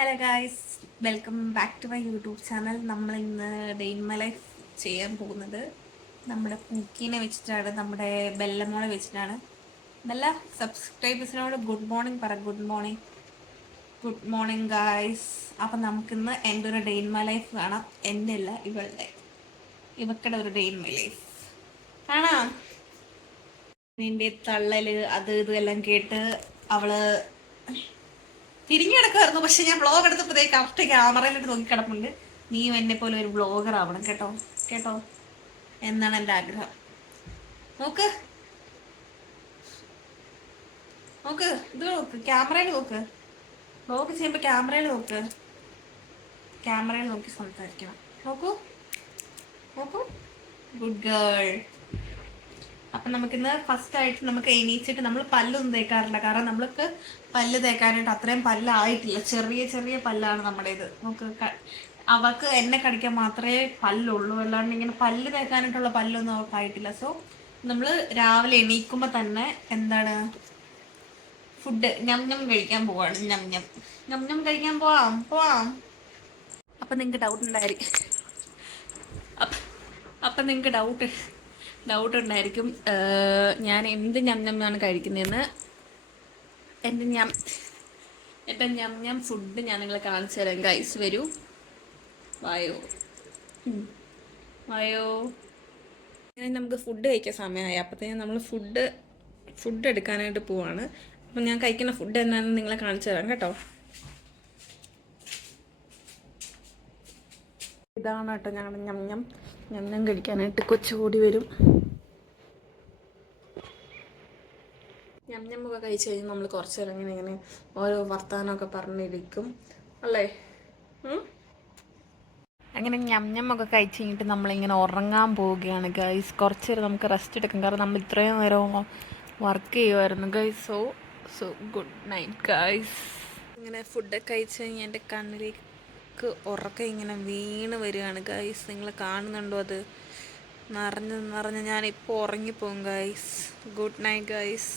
Hello guys, welcome back to my YouTube channel. നമ്മൾ ഇന്ന് day in my life ചെയ്യാൻ പോകുന്നത് നമ്മുടെ കുക്കീനെ വെച്ചിട്ടാണ്, നമ്മുടെ ബെല്ലമോളെ വെച്ചിട്ടാണ്. ബെല്ല, സബ്സ്ക്രൈബേഴ്സിനോട് ഗുഡ് മോർണിംഗ് പറ. Good morning. Good morning guys. അപ്പം നമുക്കിന്ന് എൻ്റെ ഒരു ഡേ ഇൻ മൈ ലൈഫ് കാണാം. എൻ്റെ അല്ല, ഇവക്കടെ ഒരു ഡേ ഇൻ മൈ ലൈഫ് കാണാം. നിന്റെ തള്ളല് അത് ഇതെല്ലാം കേട്ട് അവള് തിരിഞ്ഞു കിടക്കുമായിരുന്നു. പക്ഷെ ഞാൻ വ്ളോഗ് എടുത്തപ്പോഴേ കറക്റ്റ് ക്യാമറയിലിട്ട് നോക്കി കിടപ്പുണ്ട്. നീയും എന്നെ പോലെ ഒരു വ്ളോഗർ ആവണം കേട്ടോ. കേട്ടോ എന്നാണ് എൻ്റെ ആഗ്രഹം. നോക്ക് നോക്ക്, ഇത് നോക്ക്, ക്യാമറയിൽ നോക്ക്. വ്ളോഗ് ചെയ്യുമ്പോൾ ക്യാമറയിൽ നോക്ക്. ക്യാമറയിൽ നോക്കി സംസാരിക്കണം. നോക്കൂ നോക്കൂ, ഗുഡ് ഗേൾ. അപ്പം നമുക്കിന്ന് ഫസ്റ്റ് ആയിട്ട് നമുക്ക് എണീച്ചിട്ട് നമ്മൾ പല്ലൊന്നും തേക്കാറില്ല. കാരണം നമ്മൾക്ക് പല്ല് തേക്കാനായിട്ട് അത്രയും പല്ലായിട്ടില്ല. ചെറിയ ചെറിയ പല്ലാണ് നമ്മുടേത്. നമുക്ക് അവൾക്ക് എന്നെ കടിക്കാൻ മാത്രമേ പല്ലുള്ളൂ, അല്ലാണ്ട് ഇങ്ങനെ പല്ല് തേക്കാനായിട്ടുള്ള പല്ലൊന്നും അവൾക്ക് ആയിട്ടില്ല. സോ നമ്മൾ രാവിലെ എണീക്കുമ്പോൾ തന്നെ എന്താണ്, ഫുഡ് ഞം ഞം കഴിക്കാൻ പോവാണ്. ഞം ഞം ഞം ഞം കഴിക്കാൻ പോവാം പോവാം. അപ്പം നിങ്ങൾക്ക് ഡൗട്ട് ഉണ്ടായിരിക്കും. അപ്പം നിങ്ങൾക്ക് ഡൗട്ട് ഉണ്ടായിരിക്കും ഞാൻ എന്ത് ഞം ഞം ആണ് കഴിക്കുന്നതെന്ന്. എൻ്റെ ഞം ഞം ഫുഡ് ഞാൻ നിങ്ങളെ കാണിച്ചു തരാം ഗൈസ്. വരൂ, വായോ വായോ. അങ്ങനെ നമുക്ക് ഫുഡ് കഴിക്കാൻ സമയമായി. അപ്പോഴത്തേനും നമ്മൾ ഫുഡ് എടുക്കാനായിട്ട് പോവാണ്. അപ്പം ഞാൻ കഴിക്കുന്ന ഫുഡ് എന്താണെന്ന് നിങ്ങളെ കാണിച്ചു തരാം കേട്ടോ. ഇതാണ് കേട്ടോ ഞങ്ങളുടെ ഞം ഞം ഞം ഞം കഴിക്കാനായിട്ട് കൊച്ചുകൂടി വരും. ഞം ഞമ്മൊക്കെ കഴിച്ച് കഴിഞ്ഞ് നമ്മൾ കുറച്ച് നേരം ഇങ്ങനെ ഓരോ വർത്തമാനമൊക്കെ പറഞ്ഞിരിക്കും അല്ലേ. അങ്ങനെ ഞം ഞമ്മൊക്കെ കഴിച്ച് കഴിഞ്ഞിട്ട് നമ്മളിങ്ങനെ ഉറങ്ങാൻ പോവുകയാണ് ഗൈസ്. കുറച്ച് നേരം നമുക്ക് റെസ്റ്റ് എടുക്കാം. കാരണം നമ്മൾ ഇത്രയും നേരം വർക്ക് ചെയ്യുമായിരുന്നു guys. So good night guys. ഇങ്ങനെ ഫുഡൊക്കെ കഴിച്ച് കഴിഞ്ഞ് എൻ്റെ കണ്ണിലേക്ക് ഉറക്കം ഇങ്ങനെ വീണ് വരികയാണ് ഗൈസ്. നിങ്ങൾ കാണുന്നുണ്ടോ? അത് നിറഞ്ഞ് ഞാനിപ്പോൾ ഉറങ്ങിപ്പോകും ഗൈസ്. Good night guys.